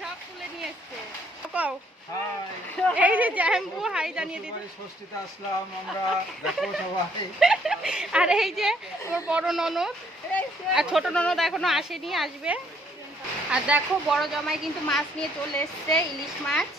সব তুলে নিয়ে এসছে। পাও। এই যে জ্যাম্বু হাই জানিয়ে দিদি ষষ্ঠীতে আসলাম আমরা দেখো সবাই। আর এই যে ওর বড় ননদ আর ছোট ননদ এখনও আসেনি আসবে। আর দেখো বড় জামাই কিন্তু মাছ নিয়ে চলে এসছে ইলিশ মাছ।